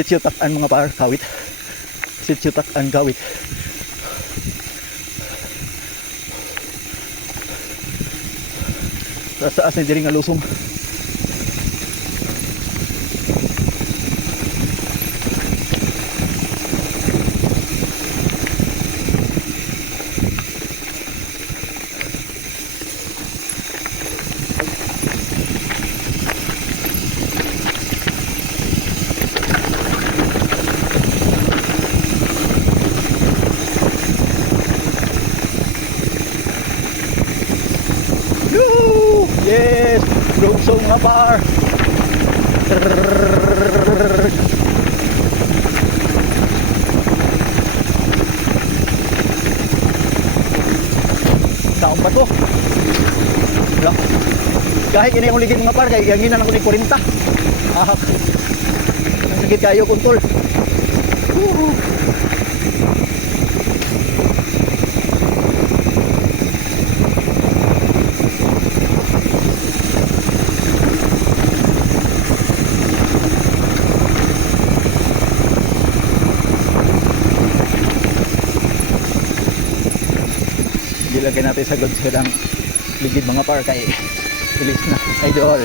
Sitsyutak ang mga par kawit. Sitsyutak ang kawit. Sa ni diri nga lusong. Yes! Lusong nga par! Taon ba to? Wala. Kahit ini akong ligid mga par, kaya yanginan ako ni 40. Ah, sakit kayo kuntol. Ilagay natin sa good side ang ligid mga par kay bilis na idol.